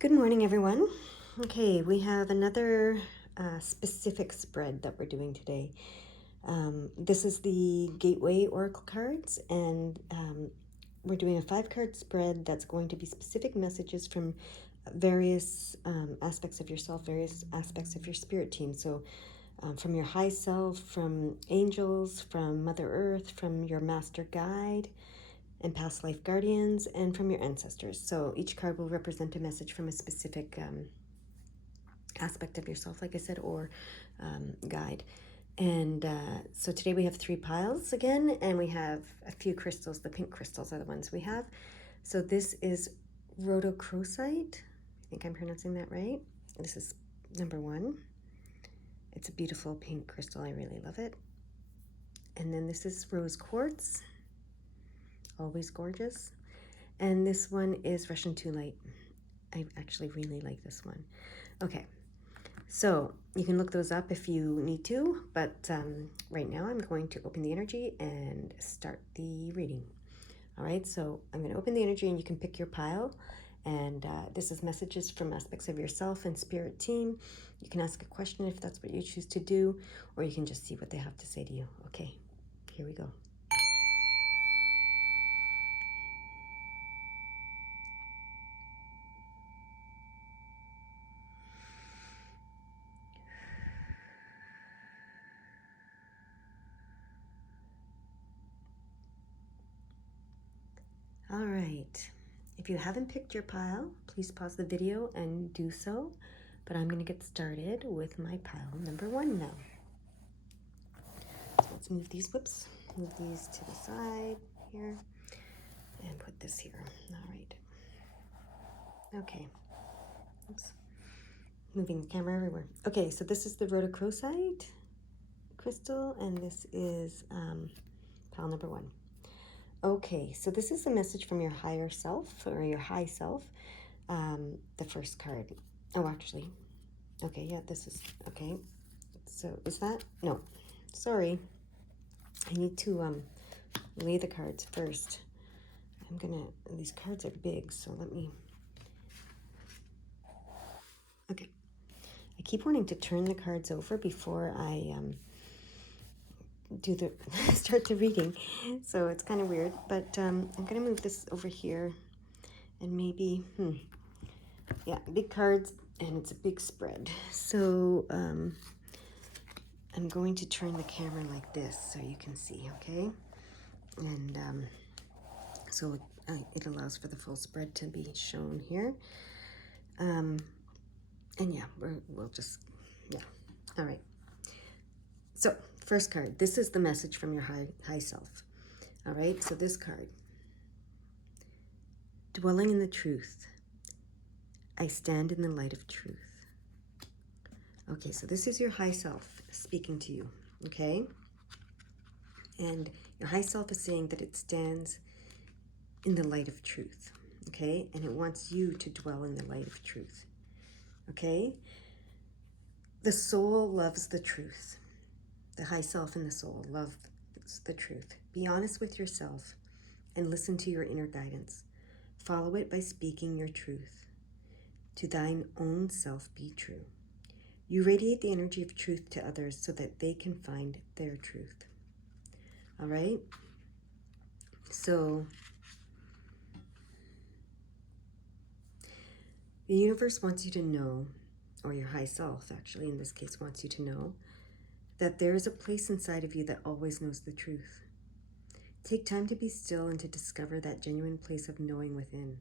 Good morning, everyone. Okay, we have another specific spread that we're doing today. This is the Gateway Oracle cards, and we're doing a 5-card spread that's going to be specific messages from various aspects of yourself, various aspects of your spirit team. So from your high self, from angels, from Mother Earth, from your master guide, and past life guardians, and from your ancestors. So each card will represent a message from a specific aspect of yourself, like I said, or guide. And so today we have 3 piles again, and we have a few crystals. The pink crystals are the ones we have. So this is rhodochrosite. I think I'm pronouncing that right. This is number 1. It's a beautiful pink crystal. I really love it. And then this is rose quartz. Always gorgeous. And this one is Russian Light. I actually really like this one. Okay, so you can look those up if you need to, but right now I'm going to open the energy and start the reading. All right, so I'm going to open the energy and you can pick your pile. And this is messages from aspects of yourself and spirit team. You can ask a question if that's what you choose to do, or you can just see what they have to say to you. Okay, here we go. All right, if you haven't picked your pile, please pause the video and do so. But I'm going to get started with my pile number 1 now. So let's move these, move these to the side here and put this here. All right. Okay. Oops. Moving the camera everywhere. Okay, so this is the rhodochrosite crystal, and this is pile number 1. Okay, so this is a message from your higher self or your high self. The first card. Oh, actually. Okay, yeah, this is okay. So is that? No, sorry. I need to lay the cards first. These cards are big, so let me. Okay. I keep wanting to turn the cards over before I do the start the reading, so it's kind of weird. But I'm gonna move this over here, and maybe yeah, big cards, and it's a big spread. So I'm going to turn the camera like this so you can see, okay? And so it allows for the full spread to be shown here. And yeah, we'll just, yeah. All right. So first card, this is the message from your high self. All right, so this card, dwelling in the truth, I stand in the light of truth. Okay, so this is your high self speaking to you, okay? And your high self is saying that it stands in the light of truth, okay? And it wants you to dwell in the light of truth, okay? The soul loves the truth. The high self and the soul love the truth. Be honest with yourself and listen to your inner guidance. Follow it by speaking your truth. To thine own self be true. You radiate the energy of truth to others so that they can find their truth. All right? So, the universe wants you to know, or your high self actually in this case wants you to know, that there is a place inside of you that always knows the truth. Take time to be still and to discover that genuine place of knowing within.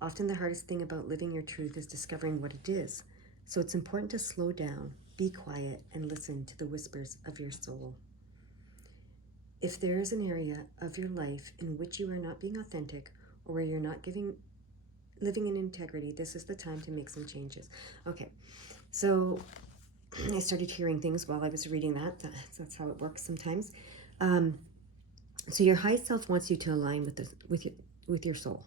Often the hardest thing about living your truth is discovering what it is. So it's important to slow down, be quiet, and listen to the whispers of your soul. If there is an area of your life in which you are not being authentic or where you're not living in integrity, this is the time to make some changes. Okay, so I started hearing things while I was reading that. That's how it works sometimes. So your high self wants you to align with your soul.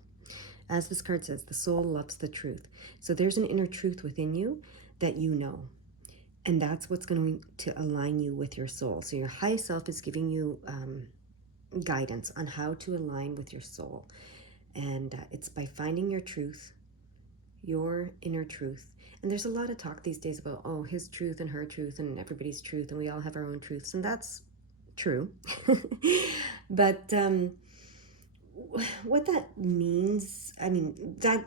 As this card says, the soul loves the truth. So there's an inner truth within you that you know. And that's what's going to align you with your soul. So your high self is giving you guidance on how to align with your soul. And it's by finding your truth, your inner truth. And there's a lot of talk these days about, oh, his truth and her truth and everybody's truth, and we all have our own truths, and that's true. But what that means, I mean, that,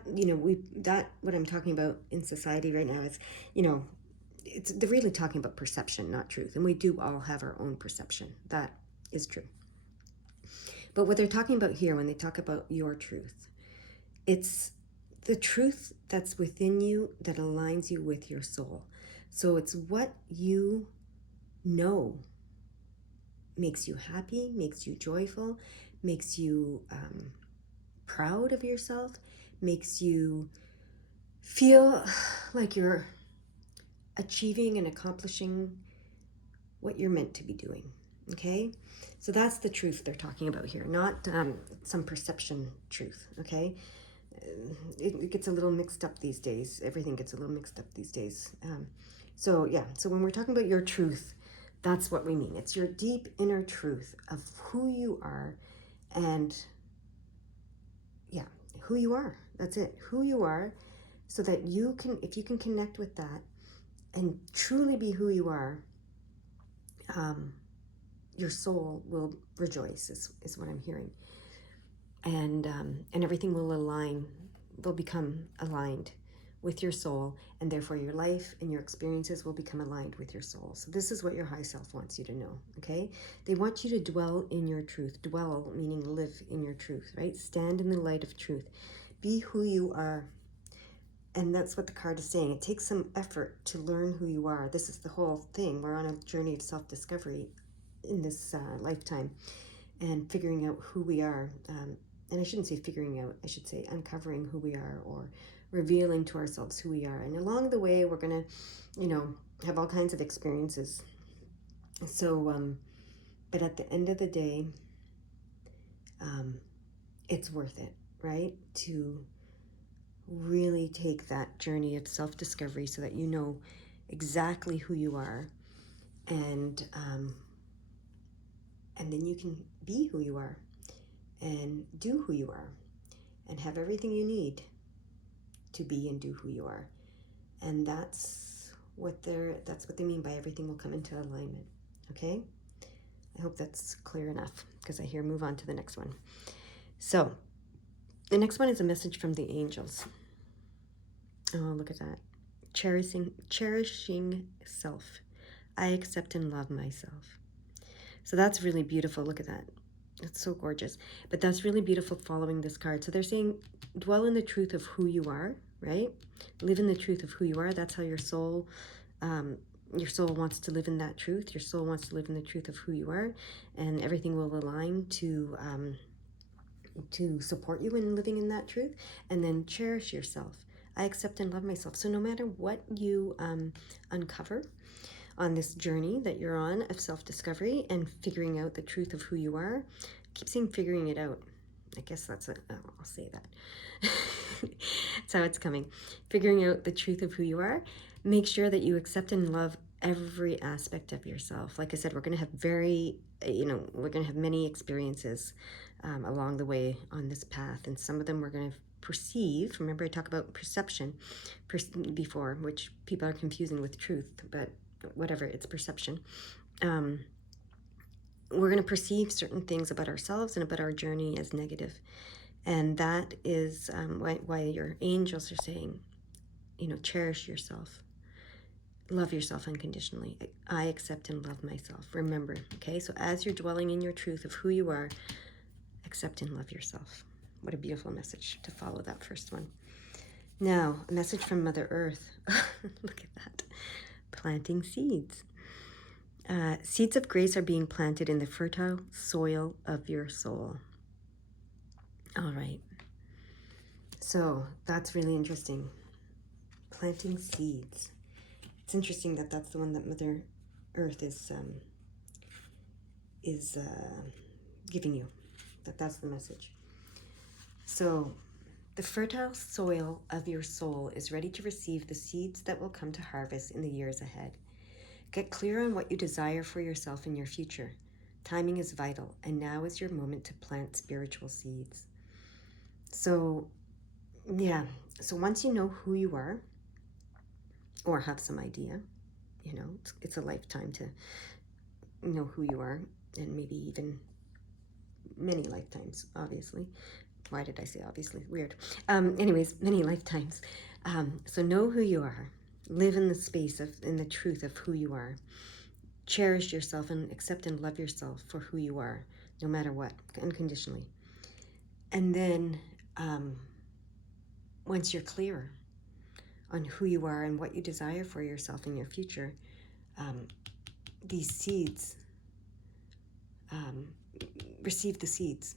what I'm talking about in society right now is, they're really talking about perception, not truth. And we do all have our own perception. That is true. But what they're talking about here, when they talk about your truth, it's the truth that's within you that aligns you with your soul. So it's what you know makes you happy, makes you joyful, makes you proud of yourself, makes you feel like you're achieving and accomplishing what you're meant to be doing. Okay? So that's the truth they're talking about here, not some perception truth. Okay? It gets a little mixed up these days. Everything gets a little mixed up these days. So when we're talking about your truth, that's what we mean. It's your deep inner truth of who you are, and who you are. That's it. Who you are, so that you can, if you can connect with that and truly be who you are, your soul will rejoice, is what I'm hearing. And everything will become aligned with your soul, and therefore your life and your experiences will become aligned with your soul. So this is what your high self wants you to know, okay? They want you to dwell in your truth. Dwell meaning live in your truth, right? Stand in the light of truth. Be who you are. And that's what the card is saying. It takes some effort to learn who you are. This is the whole thing. We're on a journey of self-discovery in this lifetime, and figuring out who we are. And I shouldn't say figuring out, I should say uncovering who we are, or revealing to ourselves who we are. And along the way, we're going to, have all kinds of experiences. So, but at the end of the day, it's worth it, right? To really take that journey of self-discovery so that you know exactly who you are, and then you can be who you are and do who you are and have everything you need to be and do who you are. And that's what they mean by everything will come into alignment. Okay? I hope that's clear enough, because I hear move on to the next one. So the next one is a message from the angels. Oh, look at that. Cherishing self. I accept and love myself. So that's really beautiful. Look at that. It's so gorgeous. But that's really beautiful following this card. So they're saying, dwell in the truth of who you are, right? Live in the truth of who you are. That's how your soul wants to live in that truth. Your soul wants to live in the truth of who you are, and everything will align to support you in living in that truth. And then cherish yourself. I accept and love myself. So no matter what you uncover on this journey that you're on of self-discovery and figuring out the truth of who you are, keep saying figuring it out. I guess I'll say that. That's how it's coming. Figuring out the truth of who you are. Make sure that you accept and love every aspect of yourself. Like I said, we're going to have we're going to have many experiences along the way on this path. And some of them we're going to perceive. Remember, I talked about perception before, which people are confusing with truth, but whatever, it's perception. We're going to perceive certain things about ourselves and about our journey as negative. And that is why your angels are saying, cherish yourself. Love yourself unconditionally. I accept and love myself. Remember, okay? So as you're dwelling in your truth of who you are, accept and love yourself. What a beautiful message to follow that first one. Now, a message from Mother Earth. Look at that. Planting seeds. Seeds of grace are being planted in the fertile soil of your soul. All right. So that's really interesting. Planting seeds. It's interesting that that's the one that Mother Earth is giving you. That's the message. So the fertile soil of your soul is ready to receive the seeds that will come to harvest in the years ahead. Get clear on what you desire for yourself in your future. Timing is vital, and now is your moment to plant spiritual seeds. So, yeah, So once you know who you are, or have some idea, it's a lifetime to know who you are, and maybe even many lifetimes, obviously. Why did I say obviously? Weird. Anyways, many lifetimes. So know who you are. Live in the space in the truth of who you are. Cherish yourself and accept and love yourself for who you are, no matter what, unconditionally. And then once you're clear on who you are and what you desire for yourself in your future, these seeds, receive the seeds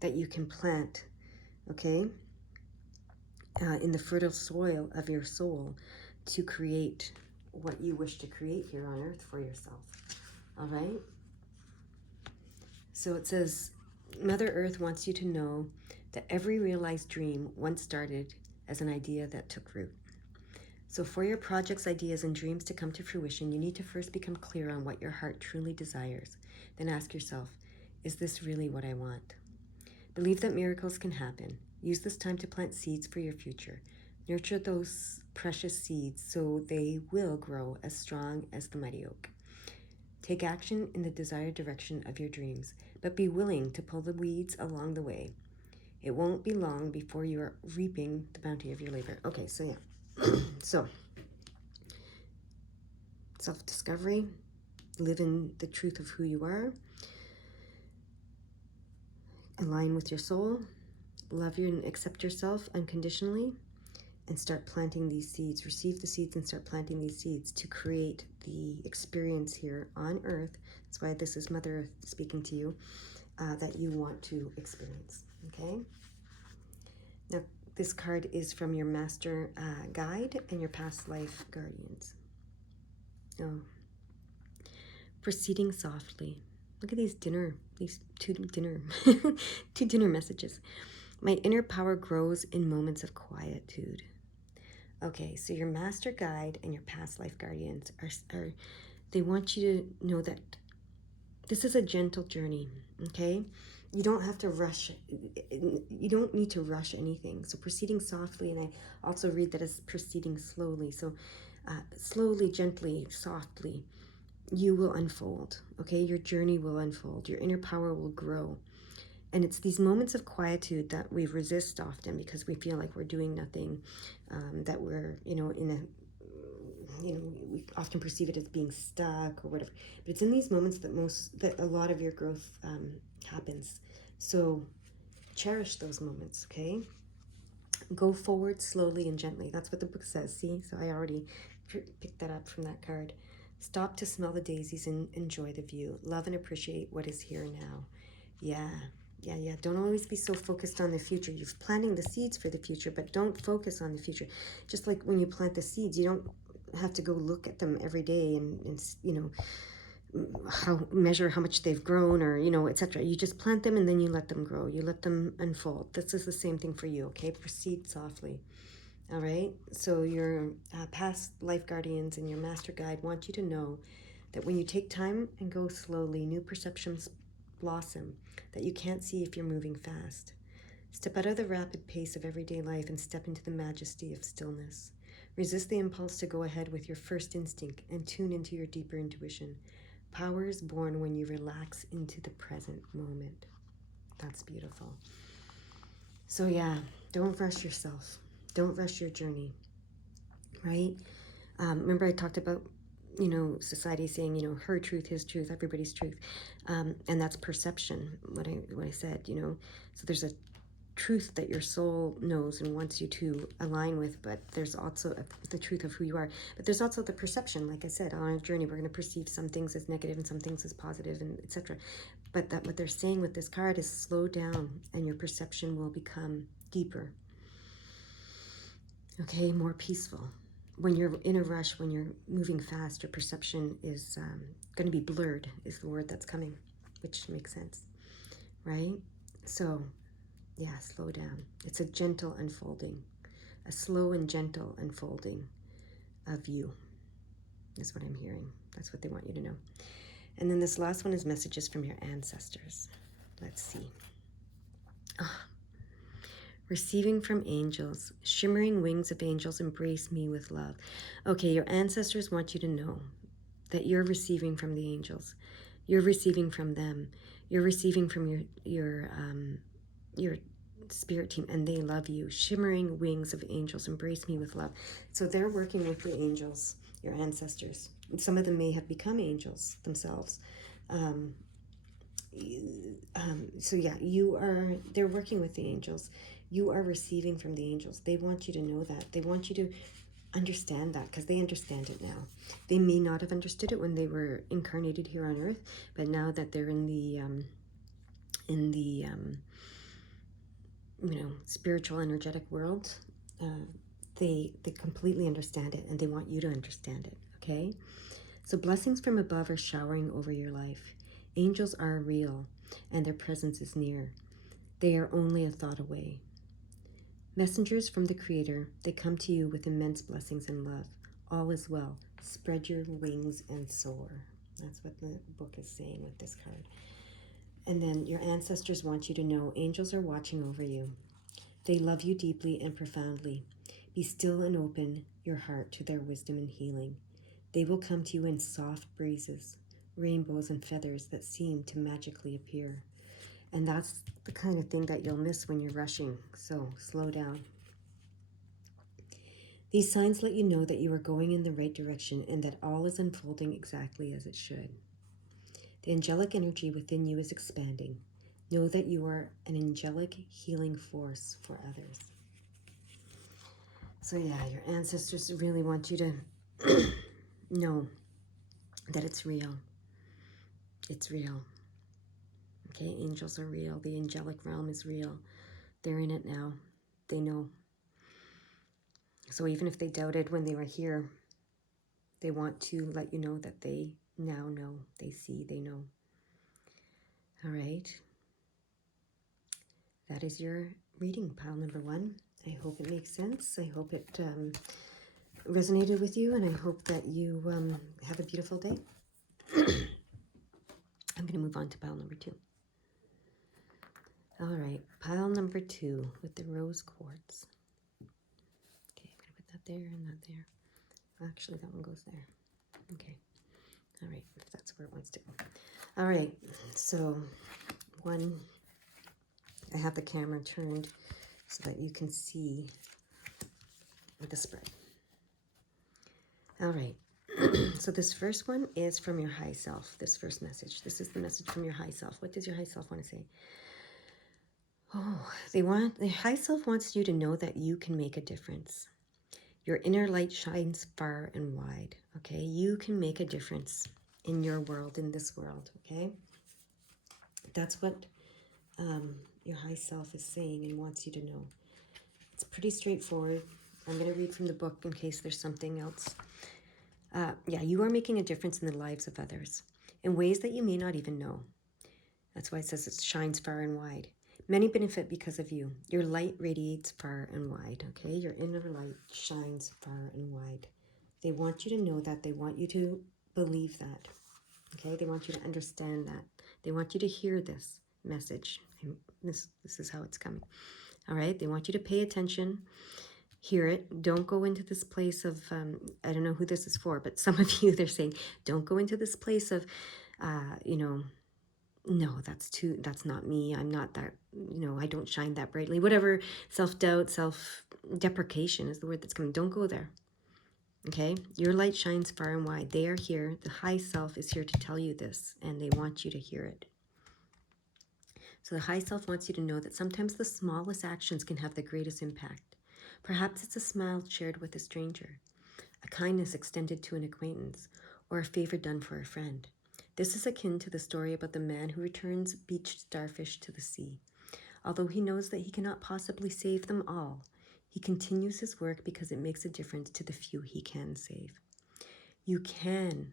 that you can plant, okay, in the fertile soil of your soul to create what you wish to create here on earth for yourself. All right? So it says, Mother Earth wants you to know that every realized dream once started as an idea that took root. So for your projects, ideas, and dreams to come to fruition, you need to first become clear on what your heart truly desires. Then ask yourself, is this really what I want? Believe that miracles can happen. Use this time to plant seeds for your future. Nurture those precious seeds so they will grow as strong as the mighty oak. Take action in the desired direction of your dreams, but be willing to pull the weeds along the way. It won't be long before you are reaping the bounty of your labor. Okay, so yeah. So, self-discovery, live in the truth of who you are, align with your soul, love you and accept yourself unconditionally, and start planting these seeds. Receive the seeds and start planting these seeds to create the experience here on earth. That's why this is Mother Earth speaking to you, that you want to experience, okay? Now, this card is from your master guide and your past life guardians. Oh. Proceeding softly. Look at these two dinner, two dinner messages. My inner power grows in moments of quietude. Okay, so your master guide and your past life guardians are they want you to know that this is a gentle journey, okay? You don't have to rush. You don't need to rush anything. So proceeding softly, and I also read that as proceeding slowly. So slowly, gently, softly, you will unfold, okay? Your journey will unfold. Your inner power will grow. And it's these moments of quietude that we resist often because we feel like we're doing nothing, that we're, we often perceive it as being stuck or whatever. But it's in these moments that a lot of your growth happens. So cherish those moments, okay? Go forward slowly and gently. That's what the book says, see? So I already picked that up from that card. Stop to smell the daisies and enjoy the view. Love and appreciate what is here now. Yeah. Don't always be so focused on the future. You're planting the seeds for the future, but don't focus on the future. Just like when you plant the seeds, you don't have to go look at them every day and measure how much they've grown or, etc. You just plant them and then you let them grow. You let them unfold. This is the same thing for you, okay? Proceed softly. All right? So your past life guardians and your master guide want you to know that when you take time and go slowly, new perceptions blossom that you can't see if you're moving fast. Step out of the rapid pace of everyday life and step into the majesty of stillness. Resist the impulse to go ahead with your first instinct and tune into your deeper intuition. Power is born when you relax into the present moment. That's beautiful. So yeah, don't rush yourself. Don't rush your journey, right? Remember I talked about, society saying, her truth, his truth, everybody's truth. And that's perception, what I said, So there's a truth that your soul knows and wants you to align with, but there's also the truth of who you are. But there's also the perception, like I said, on our journey, we're going to perceive some things as negative and some things as positive, and etc. But that what they're saying with this card is slow down and your perception will become deeper. Okay, more peaceful. When you're in a rush, when you're moving fast, your perception is going to be blurred, is the word that's coming, which makes sense, right? So, yeah, slow down. It's a gentle unfolding, a slow and gentle unfolding of you, is what I'm hearing. That's what they want you to know. And then this last one is messages from your ancestors. Let's see. receiving from angels, shimmering wings of angels embrace me with love. Okay, your ancestors want you to know that you're receiving from the angels. You're receiving from them. You're receiving from your spirit team, and they love you. Shimmering wings of angels embrace me with love. So they're working with the angels, your ancestors. Some of them may have become angels themselves. So yeah, they're working with the angels. You are receiving from the angels. They want you to know that. They want you to understand that, because they understand it now. They may not have understood it when they were incarnated here on earth, but now that they're in the spiritual energetic world, they completely understand it, and they want you to understand it. Okay, so blessings from above are showering over your life. Angels are real, and their presence is near. They are only a thought away. Messengers from the Creator, they come to you with immense blessings and love. All is well. Spread your wings and soar. That's what the book is saying with this card. And then your ancestors want you to know angels are watching over you. They love you deeply and profoundly. Be still and open your heart to their wisdom and healing. They will come to you in soft breezes, rainbows and feathers that seem to magically appear. And that's the kind of thing that you'll miss when you're rushing. So slow down. These signs let you know that you are going in the right direction and that all is unfolding exactly as it should. The angelic energy within you is expanding. Know that you are an angelic healing force for others. So yeah, your ancestors really want you to know that it's real. It's real. Okay, angels are real. The angelic realm is real. They're in it now. They know. So even if they doubted when they were here, they want to let you know that they now know. They see, they know. All right. That is your reading, pile number 1. I hope it makes sense. I hope it resonated with you, and I hope that you have a beautiful day. I'm going to move on to pile number 2. All right, pile number 2 with the rose quartz. Okay, I'm going to put that there and that there. Actually, that one goes there. Okay. All right, if that's where it wants to go. All right, so I have the camera turned so that you can see the spread. All right. So this first one is from your high self, this first message. This is the message from your high self. What does your high self want to say? Oh, the high self wants you to know that you can make a difference. Your inner light shines far and wide, okay? You can make a difference in your world, in this world, okay? That's what your high self is saying and wants you to know. It's pretty straightforward. I'm going to read from the book in case there's something else. Yeah, you are making a difference in the lives of others in ways that you may not even know. That's why it says it shines far and wide. Many benefit because of you. Your light radiates far and wide, okay? Your inner light shines far and wide. They want you to know that. They want you to believe that, okay? They want you to understand that. They want you to hear this message. This is how it's coming, all right? They want you to pay attention. Hear it. Don't go into this place of, I don't know who this is for, but some of you, they're saying, don't go into this place of, no, that's not me. I'm not that, I don't shine that brightly. Whatever, self-doubt, self-deprecation is the word that's coming. Don't go there. Okay? Your light shines far and wide. They are here. The high self is here to tell you this, and they want you to hear it. So the high self wants you to know that sometimes the smallest actions can have the greatest impact. Perhaps it's a smile shared with a stranger, a kindness extended to an acquaintance, or a favor done for a friend. This is akin to the story about the man who returns beached starfish to the sea. Although he knows that he cannot possibly save them all, he continues his work because it makes a difference to the few he can save. You can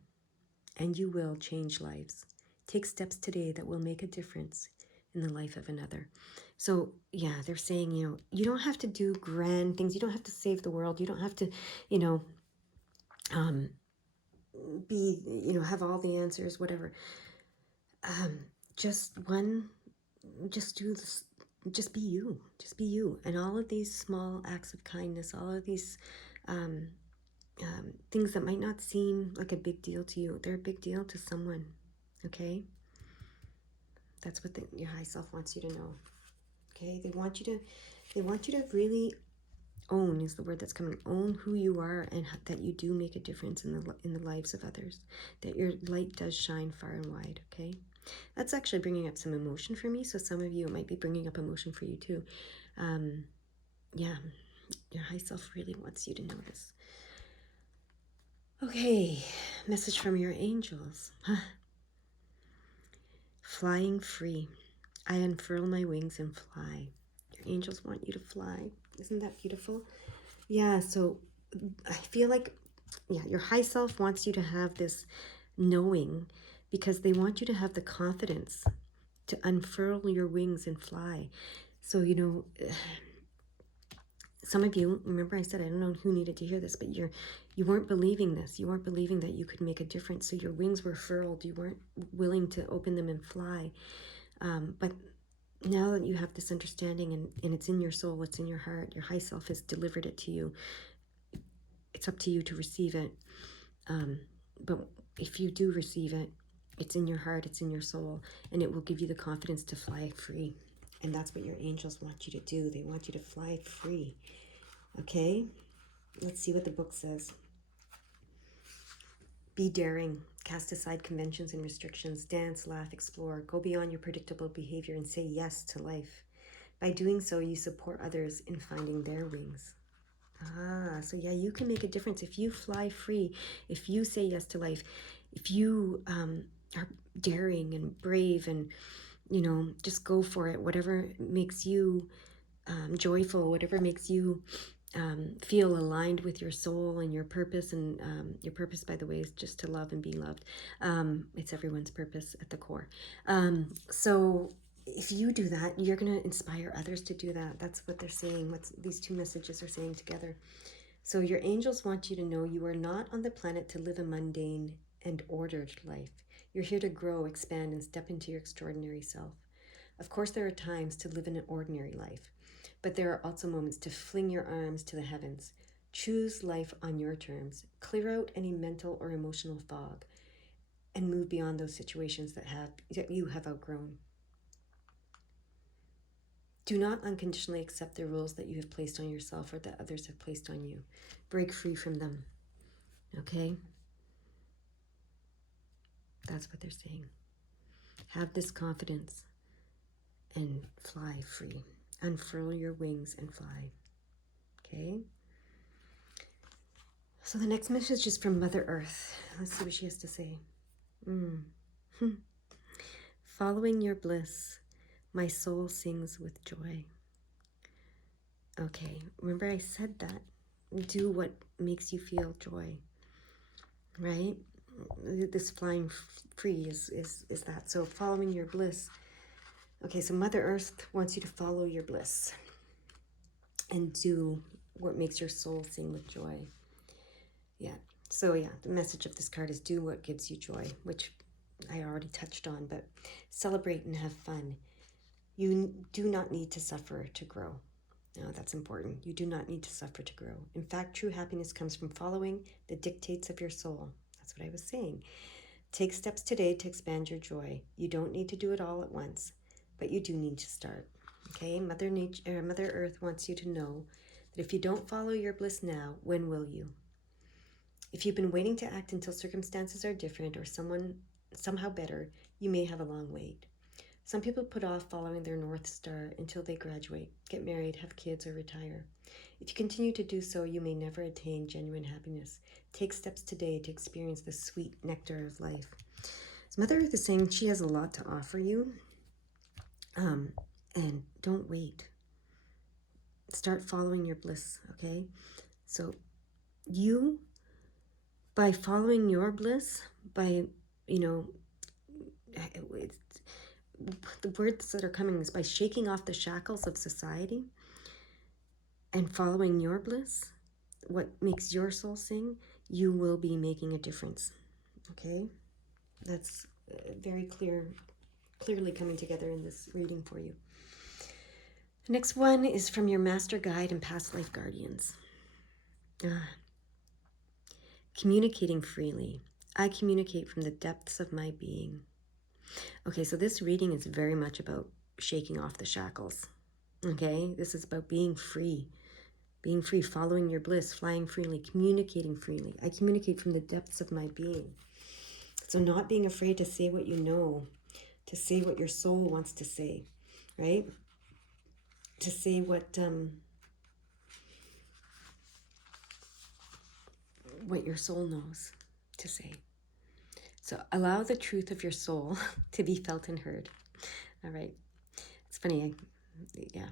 and you will change lives. Take steps today that will make a difference in the life of another. So yeah, they're saying, you don't have to do grand things. You don't have to save the world. You don't have to, be, have all the answers, whatever. Just do just be you. Just be you. And all of these small acts of kindness, all of these um, things that might not seem like a big deal to you, they're a big deal to someone. Okay? That's what your high self wants you to know. Okay? They want you to really own, is the word that's coming. Own who you are, and that you do make a difference in the lives of others. That your light does shine far and wide. Okay? That's actually bringing up some emotion for me. So some of you, it might be bringing up emotion for you too. Yeah, your high self really wants you to know this. Okay, message from your angels. Flying free. I unfurl my wings and fly. Your angels want you to fly. Isn't that beautiful? Yeah, so I feel like, yeah, your high self wants you to have this knowing, because they want you to have the confidence to unfurl your wings and fly. So, some of you, remember I said, I don't know who needed to hear this, but you weren't believing this. You weren't believing that you could make a difference. So your wings were furled. You weren't willing to open them and fly. But now that you have this understanding, and it's in your soul, it's in your heart, your high self has delivered it to you. It's up to you to receive it. But if you do receive it, it's in your heart, it's in your soul, and it will give you the confidence to fly free. And that's what your angels want you to do. They want you to fly free. Okay? Let's see what the book says. Be daring. Cast aside conventions and restrictions. Dance, laugh, explore. Go beyond your predictable behavior and say yes to life. By doing so, you support others in finding their wings. So yeah, you can make a difference if you fly free, if you say yes to life, if you are daring and brave and, just go for it. Whatever makes you joyful, whatever makes you feel aligned with your soul and your purpose. And your purpose, by the way, is just to love and be loved. It's everyone's purpose at the core. So if you do that, you're going to inspire others to do that. That's what they're saying. What these two messages are saying together. So your angels want you to know you are not on the planet to live a mundane and ordered life. You're here to grow, expand, and step into your extraordinary self. Of course, there are times to live in an ordinary life, but there are also moments to fling your arms to the heavens. Choose life on your terms. Clear out any mental or emotional fog and move beyond those situations that you have outgrown. Do not unconditionally accept the rules that you have placed on yourself or that others have placed on you. Break free from them. Okay? That's what they're saying. Have this confidence and fly free. Unfurl your wings and fly. Okay? So the next message is from Mother Earth. Let's see what she has to say. Following your bliss, my soul sings with joy. Okay, remember I said that. Do what makes you feel joy, right? This flying free is that. So following your bliss. Okay, so Mother Earth wants you to follow your bliss and do what makes your soul sing with joy. Yeah. So yeah, the message of this card is do what gives you joy, which I already touched on, but celebrate and have fun. You do not need to suffer to grow. No, that's important. You do not need to suffer to grow. In fact, true happiness comes from following the dictates of your soul. That's what I was saying. Take steps today to expand your joy. You don't need to do it all at once, but you do need to start. Okay, Mother Earth wants you to know that if you don't follow your bliss now, when will you? If you've been waiting to act until circumstances are different or somehow better, you may have a long wait. Some people put off following their North Star until they graduate, get married, have kids, or retire. If you continue to do so, you may never attain genuine happiness. Take steps today to experience the sweet nectar of life. So Mother Earth is saying she has a lot to offer you, and don't wait. Start following your bliss, okay? So you, by following your bliss, by, the words that are coming is by shaking off the shackles of society and following your bliss, what makes your soul sing, you will be making a difference. Okay? That's very clearly coming together in this reading for you. The next one is from your master guide and past life guardians. Communicating freely. I communicate from the depths of my being. Okay, so this reading is very much about shaking off the shackles. Okay, this is about being free, following your bliss, flying freely, communicating freely. I communicate from the depths of my being. So not being afraid to say what you know, to say what your soul wants to say, right? To say what your soul knows to say. So allow the truth of your soul to be felt and heard. All right. It's funny. Yeah.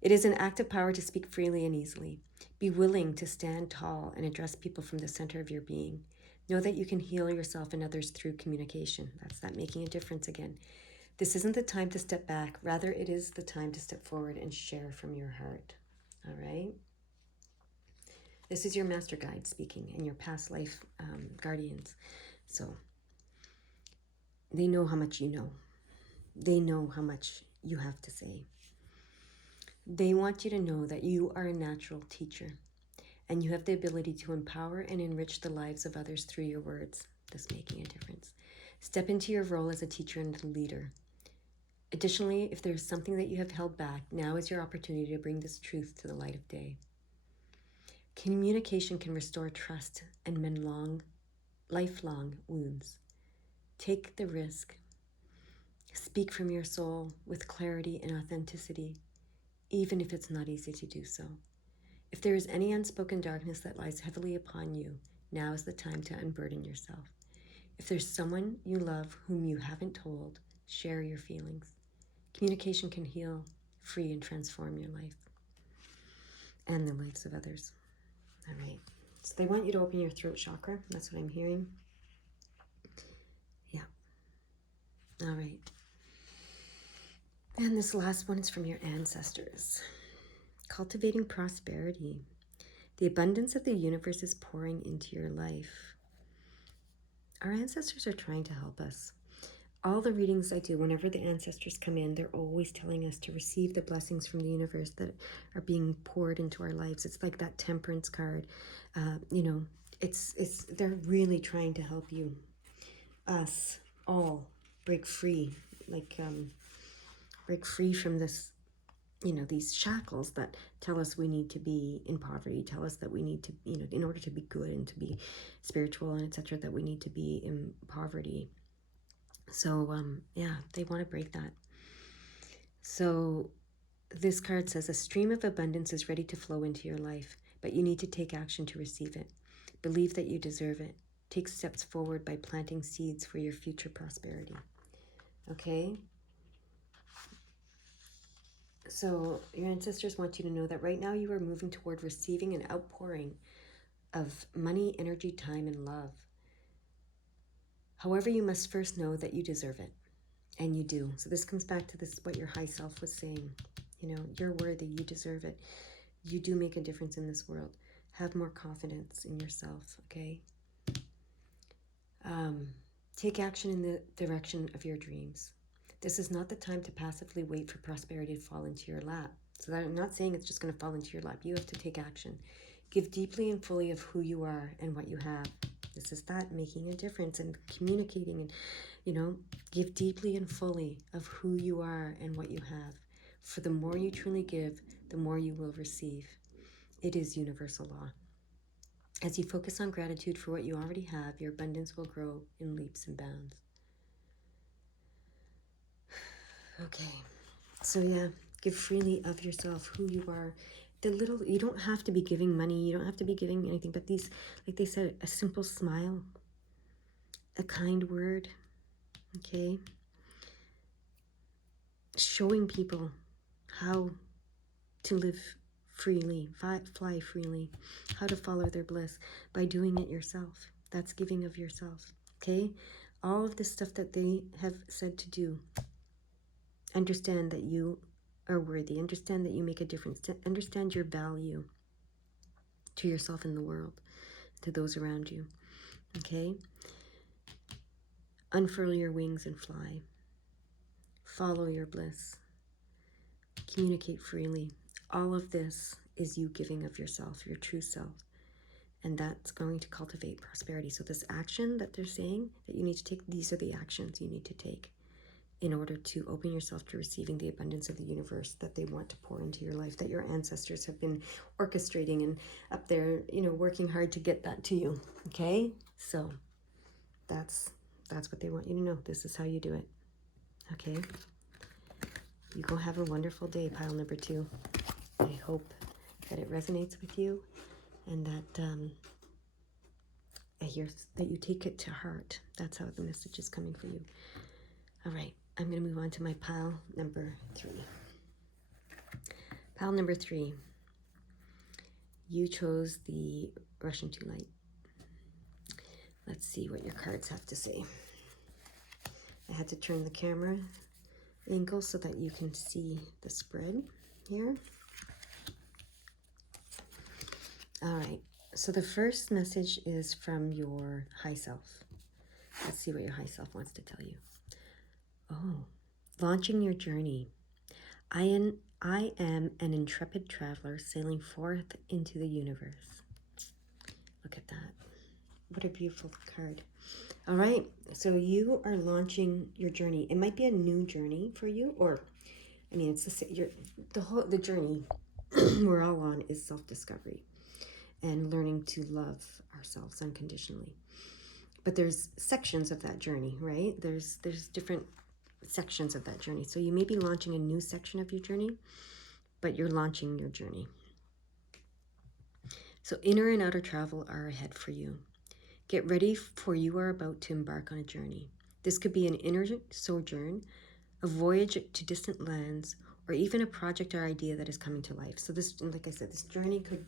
It is an act of power to speak freely and easily. Be willing to stand tall and address people from the center of your being. Know that you can heal yourself and others through communication. That's that making a difference again. This isn't the time to step back. Rather, it is the time to step forward and share from your heart. All right? This is your master guide speaking and your past life guardians. So they know how much you know. They know how much you have to say. They want you to know that you are a natural teacher and you have the ability to empower and enrich the lives of others through your words, thus making a difference. Step into your role as a teacher and leader. Additionally, if there's something that you have held back, now is your opportunity to bring this truth to the light of day. Communication can restore trust and mend lifelong wounds. Take the risk. Speak from your soul with clarity and authenticity, even if it's not easy to do so. If there is any unspoken darkness that lies heavily upon you, now is the time to unburden yourself. If there's someone you love whom you haven't told, share your feelings. Communication can heal, free, and transform your life and the lives of others. All right. So they want you to open your throat chakra. That's what I'm hearing. Yeah. All right. And this last one is from your ancestors. Cultivating prosperity. The abundance of the universe is pouring into your life. Our ancestors are trying to help us. All the readings I do, whenever the ancestors come in, they're always telling us to receive the blessings from the universe that are being poured into our lives. It's like that temperance card. They're really trying to help you, us all, break free, break free from this, these shackles that tell us we need to be in poverty, tell us that we need to, in order to be good and to be spiritual and etc., that we need to be in poverty. So, they want to break that. So this card says a stream of abundance is ready to flow into your life, but you need to take action to receive it. Believe that you deserve it. Take steps forward by planting seeds for your future prosperity. Okay? So your ancestors want you to know that right now you are moving toward receiving an outpouring of money, energy, time, and love. However, you must first know that you deserve it. And you do. So this comes back to this, what your high self was saying. You're worthy. You deserve it. You do make a difference in this world. Have more confidence in yourself, okay? Take action in the direction of your dreams. This is not the time to passively wait for prosperity to fall into your lap. So that I'm not saying it's just going to fall into your lap. You have to take action. Give deeply and fully of who you are and what you have. This is that, making a difference and communicating and, give deeply and fully of who you are and what you have. For the more you truly give, the more you will receive. It is universal law. As you focus on gratitude for what you already have, your abundance will grow in leaps and bounds. Okay, so give freely of yourself, who you are. You don't have to be giving money, you don't have to be giving anything, but these, like they said, a simple smile, a kind word, okay? Showing people how to live freely, fly freely, how to follow their bliss by doing it yourself. That's giving of yourself, okay? All of this stuff that they have said to do, understand that you are worthy, understand that you make a difference, understand your value to yourself in the world, to those around you, okay? Unfurl your wings and fly. Follow your bliss. Communicate freely. All of this is you giving of yourself, your true self. And that's going to cultivate prosperity. So this action that they're saying that you need to take, these are the actions you need to take in order to open yourself to receiving the abundance of the universe that they want to pour into your life, that your ancestors have been orchestrating and up there, working hard to get that to you. Okay? So that's what they want you to know. This is how you do it. Okay? You go have a wonderful day, pile number 2. I hope that it resonates with you and that that you take it to heart. That's how the message is coming for you. All right, I'm going to move on to my pile number 3. Pile number 3. You chose the Russian 2 light. Let's see what your cards have to say. I had to turn the camera angle so that you can see the spread here. All right, so the first message is from your high self. Let's see what your high self wants to tell you. Oh, launching your journey. I am an intrepid traveler sailing forth into the universe. Look at that. What a beautiful card. All right, so you are launching your journey. It might be a new journey for you, or it's the journey we're all on is self-discovery and learning to love ourselves unconditionally. But there's sections of that journey, right? There's different sections of that journey. So you may be launching a new section of your journey, but you're launching your journey. So inner and outer travel are ahead for you. Get ready, for you are about to embark on a journey. This could be an inner sojourn, a voyage to distant lands, or even a project or idea that is coming to life. So this, like I said, this journey could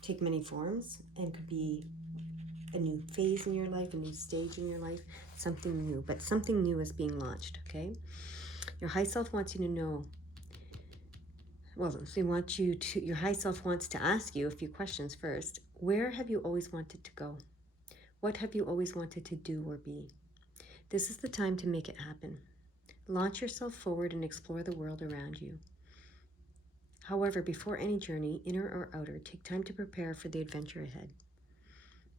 take many forms and could be a new phase in your life, a new stage in your life, something new. But something new is being launched, okay? Your high self wants you to know, your high self wants to ask you a few questions first. Where have you always wanted to go? What have you always wanted to do or be? This is the time to make it happen. Launch yourself forward and explore the world around you. However, before any journey, inner or outer, take time to prepare for the adventure ahead.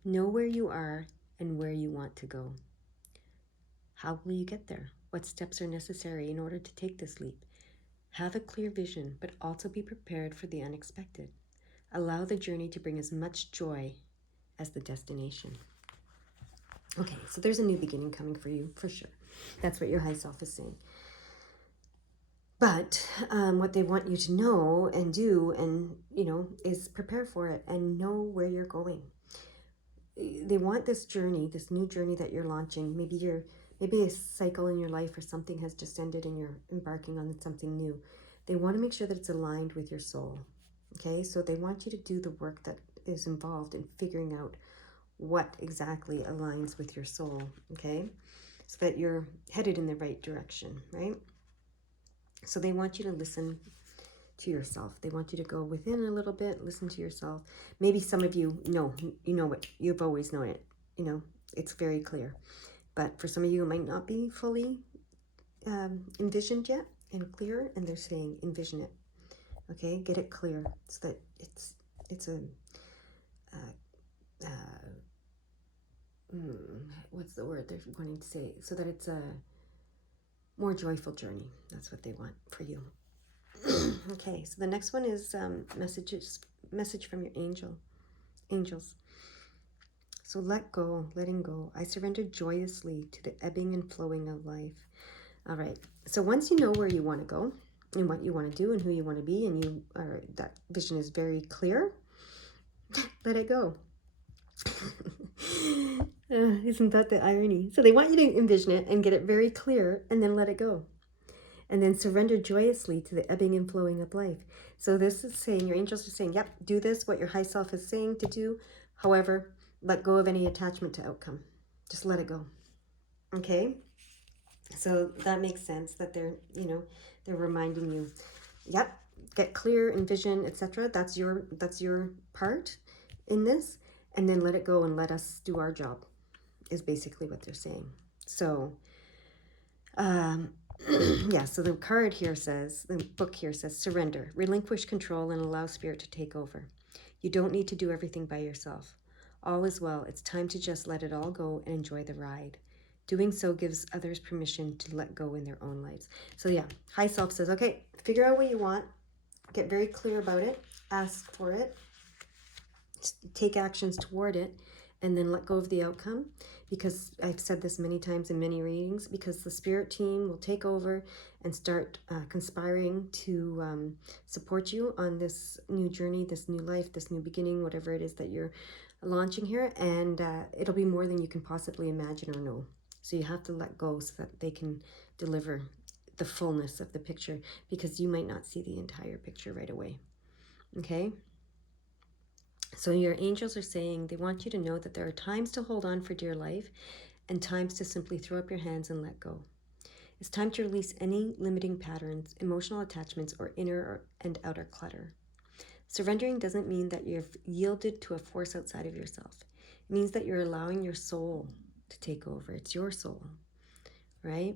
Know where you are and where you want to go. How will you get there? What steps are necessary in order to take this leap? Have a clear vision, but also be prepared for the unexpected. Allow the journey to bring as much joy as the destination. Okay, so there's a new beginning coming for you, for sure. That's what your high self is saying. But what they want you to know and do and, is prepare for it and know where you're going. They want this journey, this new journey that you're launching. Maybe a cycle in your life or something has just ended and you're embarking on something new. They want to make sure that it's aligned with your soul. Okay, so they want you to do the work that is involved in figuring out what exactly aligns with your soul, okay? So that you're headed in the right direction, right? So they want you to listen to yourself. They want you to go within a little bit, listen to yourself. Maybe some of you know what, you've always known it, it's very clear. But for some of you, it might not be fully envisioned yet and clear, and they're saying envision it, okay? Get it clear so that it's a, what's the word they're wanting to say? So that it's a more joyful journey. That's what they want for you. Okay, so the next one is message from your angels. So letting go. I surrender joyously to the ebbing and flowing of life. All right, so once you know where you want to go and what you want to do and who you want to be, and that vision is very clear, let it go. Isn't that the irony? So they want you to envision it and get it very clear and then let it go. And then surrender joyously to the ebbing and flowing of life. So this is saying, your angels are saying, yep, do this, what your high self is saying to do. However, let go of any attachment to outcome. Just let it go. Okay? So that makes sense that they're reminding you, yep, get clear, envision, etc. That's your part in this. And then let it go and let us do our job, is basically what they're saying. So Yeah, so the card here says, the book here says, surrender, relinquish control, and allow spirit to take over. You don't need to do everything by yourself. All is well. It's time to just let it all go and enjoy the ride. Doing so gives others permission to let go in their own lives. So yeah, high self says, okay, figure out what you want, get very clear about it, ask for it, take actions toward it, and then let go of the outcome. Because I've said this many times in many readings, because the spirit team will take over and start conspiring to support you on this new journey, this new life, this new beginning, whatever it is that you're launching here. And it'll be more than you can possibly imagine or know. So you have to let go so that they can deliver the fullness of the picture, because you might not see the entire picture right away. Okay? So your angels are saying they want you to know that there are times to hold on for dear life and times to simply throw up your hands and let go. It's time to release any limiting patterns, emotional attachments, or inner and outer clutter. Surrendering doesn't mean that you've yielded to a force outside of yourself. It means that you're allowing your soul to take over. It's your soul, right?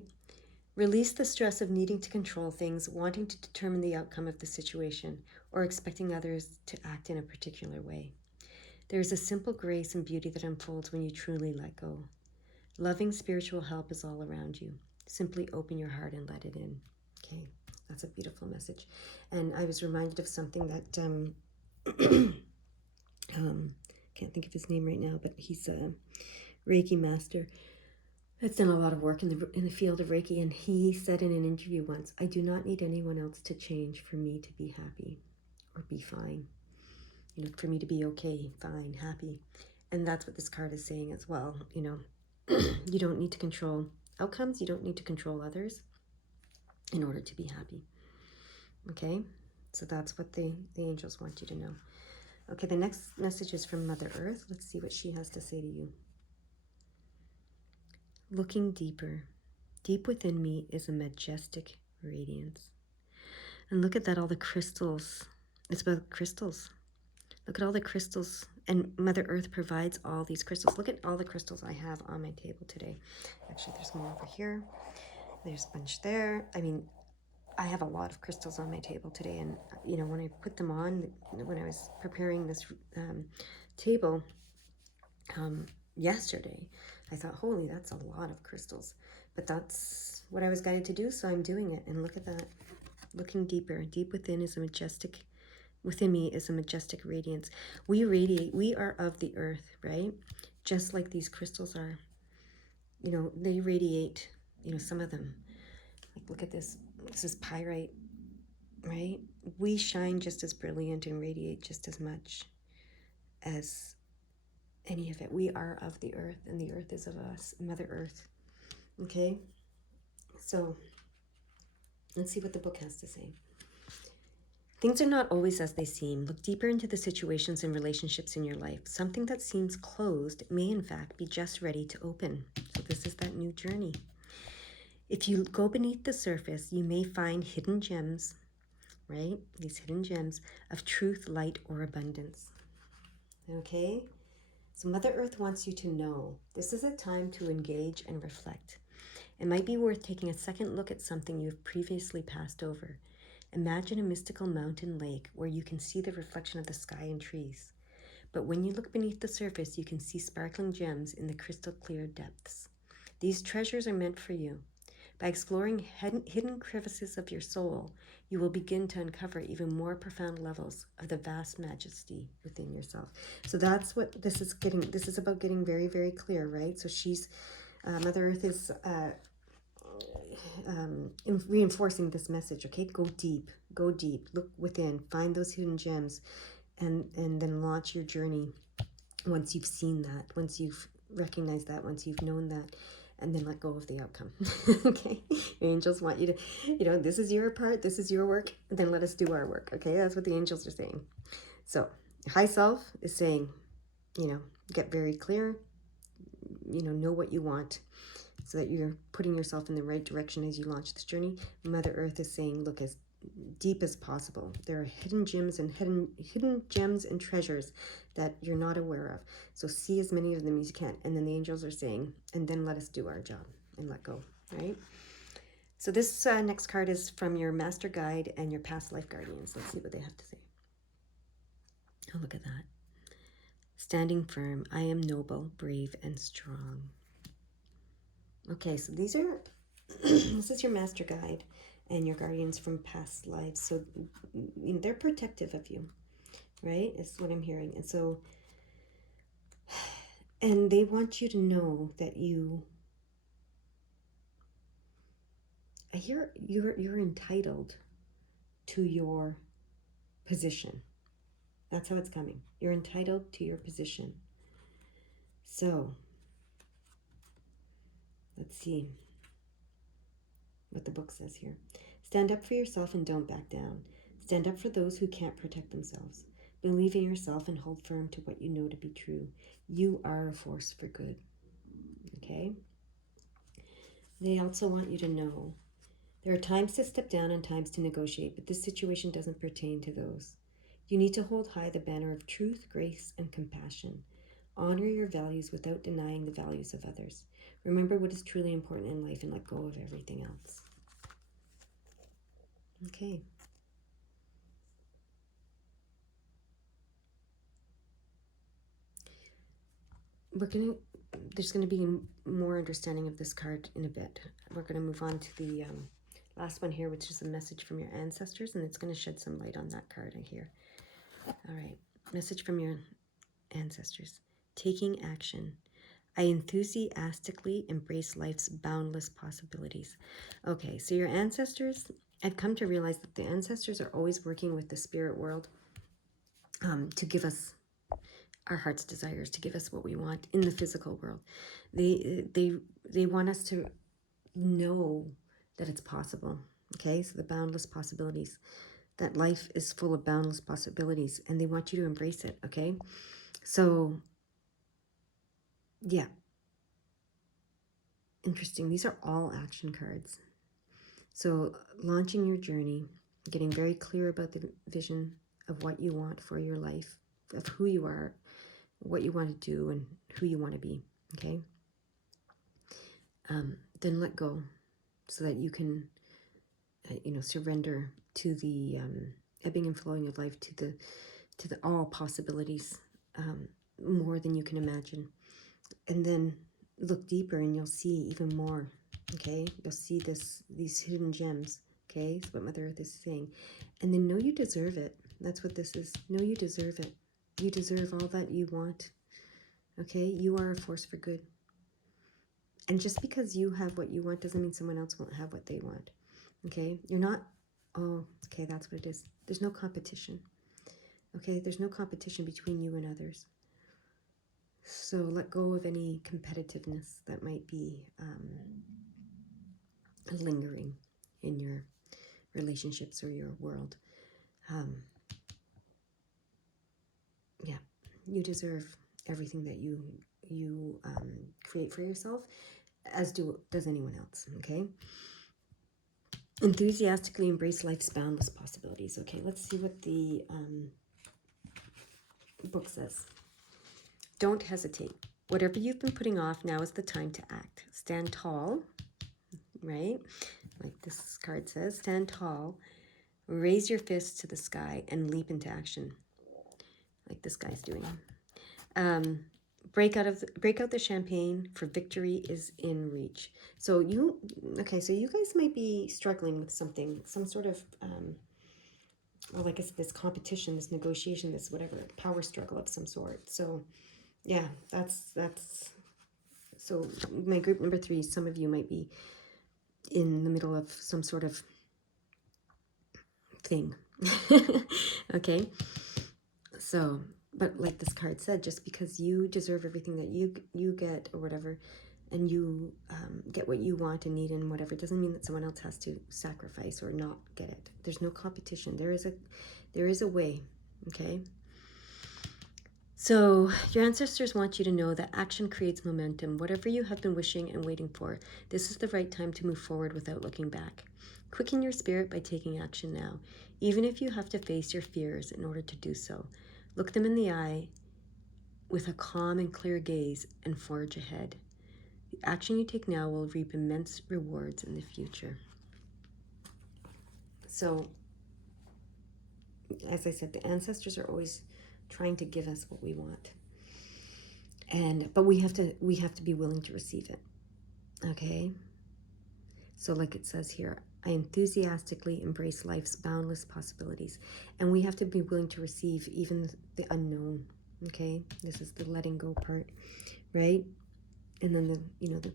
Release the stress of needing to control things, wanting to determine the outcome of the situation, or expecting others to act in a particular way. There is a simple grace and beauty that unfolds when you truly let go. Loving spiritual help is all around you. Simply open your heart and let it in. Okay, that's a beautiful message. And I was reminded of something that can't think of his name right now, but he's a Reiki master that's done a lot of work in the field of Reiki, and he said in an interview once, "I do not need anyone else to change for me to be happy or be fine. You know, for me to be okay, fine, happy." And that's what this card is saying as well. You know, you don't need to control outcomes. You don't need to control others in order to be happy. Okay, so that's what the angels want you to know. Okay, the next message is from Mother Earth. Let's see what she has to say to you. Looking deeper, deep within me is a majestic radiance. And look at that, all the crystals. It's about crystals. Look at all the crystals. And Mother Earth provides all these crystals. Look at all the crystals I have on my table today. Actually, there's more over here. There's a bunch there. I mean, I have a lot of crystals on my table today. And, you know, when I put them on, when I was preparing this table yesterday, I thought, holy, that's a lot of crystals. But that's what I was guided to do, so I'm doing it. And look at that. Looking deeper. Deep within is a majestic, within me is a majestic radiance. We radiate. We are of the earth, right? Just like these crystals are. You know, they radiate, you know, some of them. Like, look at this. This is pyrite, right? We shine just as brilliant and radiate just as much as any of it. We are of the earth, and the earth is of us, Mother Earth. Okay? So, let's see what the book has to say. Things are not always as they seem. Look deeper into the situations and relationships in your life. Something that seems closed may, in fact, be just ready to open. So this is that new journey. If you go beneath the surface, you may find hidden gems, right? These hidden gems of truth, light, or abundance. Okay? So Mother Earth wants you to know this is a time to engage and reflect. It might be worth taking a second look at something you've previously passed over. Imagine a mystical mountain lake where you can see the reflection of the sky and trees. But when you look beneath the surface, you can see sparkling gems in the crystal clear depths. These treasures are meant for you. By exploring hidden crevices of your soul, you will begin to uncover even more profound levels of the vast majesty within yourself. So that's what this is getting. This is about getting very, very clear, right? So she's, Mother Earth is reinforcing this message. Okay, go deep, look within, find those hidden gems, and then launch your journey. Once you've seen that, once you've recognized that, once you've known that, and then let go of the outcome. Okay, the angels want you to, you know, this is your part, this is your work, and then let us do our work. Okay, that's what the angels are saying. So high self is saying, you know, get very clear, you know what you want, so that you're putting yourself in the right direction as you launch this journey. Mother Earth is saying, look as deep as possible. There are hidden gems and treasures that you're not aware of. So see as many of them as you can. And then the angels are saying, and then let us do our job and let go, right? So this next card is from your master guide and your past life guardians. Let's see what they have to say. Oh, look at that. Standing firm, I am noble, brave, and strong. Okay, so these are, this is your master guide and your guardians from past lives. So they're protective of you, right? Is what I'm hearing. And so, and they want you to know that I hear you're entitled to your position. That's how it's coming. You're entitled to your position. So, let's see what the book says here. Stand up for yourself and don't back down. Stand up for those who can't protect themselves. Believe in yourself and hold firm to what you know to be true. You are a force for good. Okay? They also want you to know there are times to step down and times to negotiate, but this situation doesn't pertain to those. You need to hold high the banner of truth, grace, and compassion. Honor your values without denying the values of others. Remember what is truly important in life and let go of everything else. Okay. There's going to be more understanding of this card in a bit. We're going to move on to the last one here, which is a message from your ancestors, and it's going to shed some light on that card here. All right. Message from your ancestors. Taking action. I enthusiastically embrace life's boundless possibilities. Okay, so your ancestors, I've come to realize that the ancestors are always working with the spirit world to give us our heart's desires, to give us what we want in the physical world. They want us to know that it's possible. Okay, so the boundless possibilities, that life is full of boundless possibilities, and they want you to embrace it. Okay, so yeah, interesting. These are all action cards. So launching your journey, getting very clear about the vision of what you want for your life, of who you are, what you want to do, and who you want to be. Okay. Then let go, so that you can, surrender to the ebbing and flowing of life, to the all possibilities, more than you can imagine. And then look deeper, and you'll see even more. Okay, you'll see these hidden gems. Okay, that's what Mother Earth is saying. And then know you deserve it. That's what this is. Know you deserve it. You deserve all that you want. Okay, you are a force for good. And just because you have what you want doesn't mean someone else won't have what they want. Okay, you're not, oh, okay, that's what it is. There's no competition. Okay, there's no competition between you and others. So let go of any competitiveness that might be lingering in your relationships or your world. Yeah, you deserve everything that you create for yourself, as does anyone else. Okay. Enthusiastically embrace life's boundless possibilities. Okay, let's see what the book says. Don't hesitate. Whatever you've been putting off, now is the time to act. Stand tall, right? Like this card says, stand tall, raise your fists to the sky, and leap into action, like this guy's doing. Break out the champagne, for victory is in reach. So you guys might be struggling with something, some sort of like this competition, this negotiation, this whatever, power struggle of some sort. So yeah, that's so my group number 3, some of you might be in the middle of some sort of thing. Okay, so but like this card said, just because you deserve everything that you get or whatever, and you get what you want and need and whatever, doesn't mean that someone else has to sacrifice or not get it. There's no competition. There is a way. Okay. So your ancestors want you to know that action creates momentum. Whatever you have been wishing and waiting for, this is the right time to move forward without looking back. Quicken your spirit by taking action now, even if you have to face your fears in order to do so. Look them in the eye with a calm and clear gaze and forge ahead. The action you take now will reap immense rewards in the future. So, as I said, the ancestors are always trying to give us what we want. But we have to be willing to receive it. Okay? So like it says here, I enthusiastically embrace life's boundless possibilities. And we have to be willing to receive even the unknown. Okay? This is the letting go part, right? And then the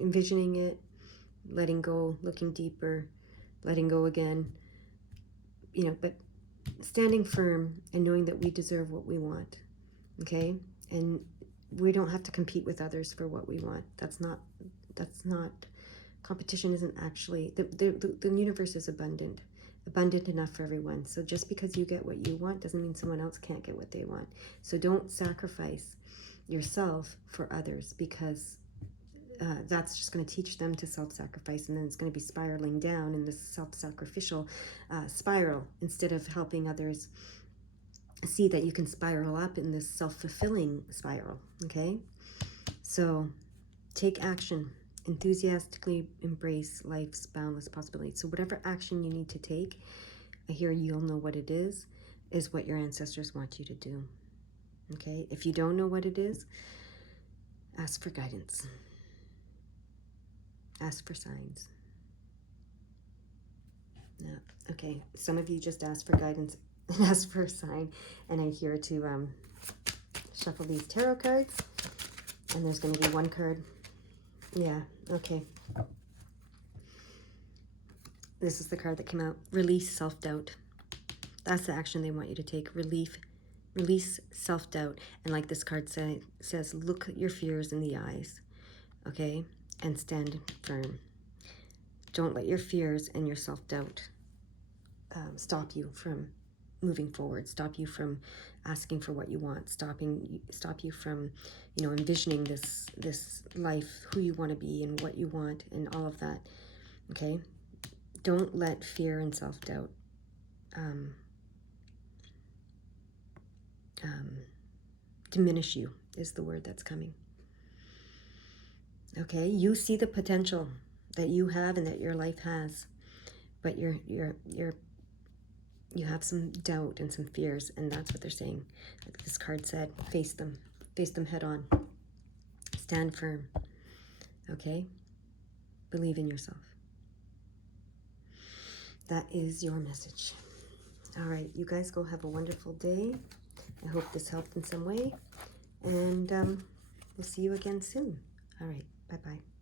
envisioning it, letting go, looking deeper, letting go again, but standing firm and knowing that we deserve what we want, okay? And we don't have to compete with others for what we want. That's not, competition isn't actually, the universe is abundant enough for everyone. So just because you get what you want doesn't mean someone else can't get what they want. So don't sacrifice yourself for others, because that's just going to teach them to self-sacrifice, and then it's going to be spiraling down in this self-sacrificial spiral, instead of helping others see that you can spiral up in this self-fulfilling spiral. Okay, so take action, enthusiastically embrace life's boundless possibilities. So whatever action you need to take, here you'll know what it is what your ancestors want you to do. Okay, if you don't know what it is, ask for guidance. Ask for signs. Yeah. Okay, some of you just ask for guidance and ask for a sign, and I'm here to shuffle these tarot cards, and there's going to be one card. Yeah, okay. This is the card that came out. Release self-doubt. That's the action they want you to take. Release self-doubt. And like this card says, look your fears in the eyes, okay, and stand firm. Don't let your fears and your self-doubt stop you from moving forward, stop you from asking for what you want, stop you from, envisioning this life, who you want to be and what you want and all of that. Okay, don't let fear and self-doubt diminish you, is the word that's coming. Okay, you see the potential that you have and that your life has, but you have some doubt and some fears, and that's what they're saying. Like this card said, face them head on. Stand firm. Okay, believe in yourself. That is your message. All right, you guys go have a wonderful day. I hope this helped in some way, and we'll see you again soon. All right, bye-bye.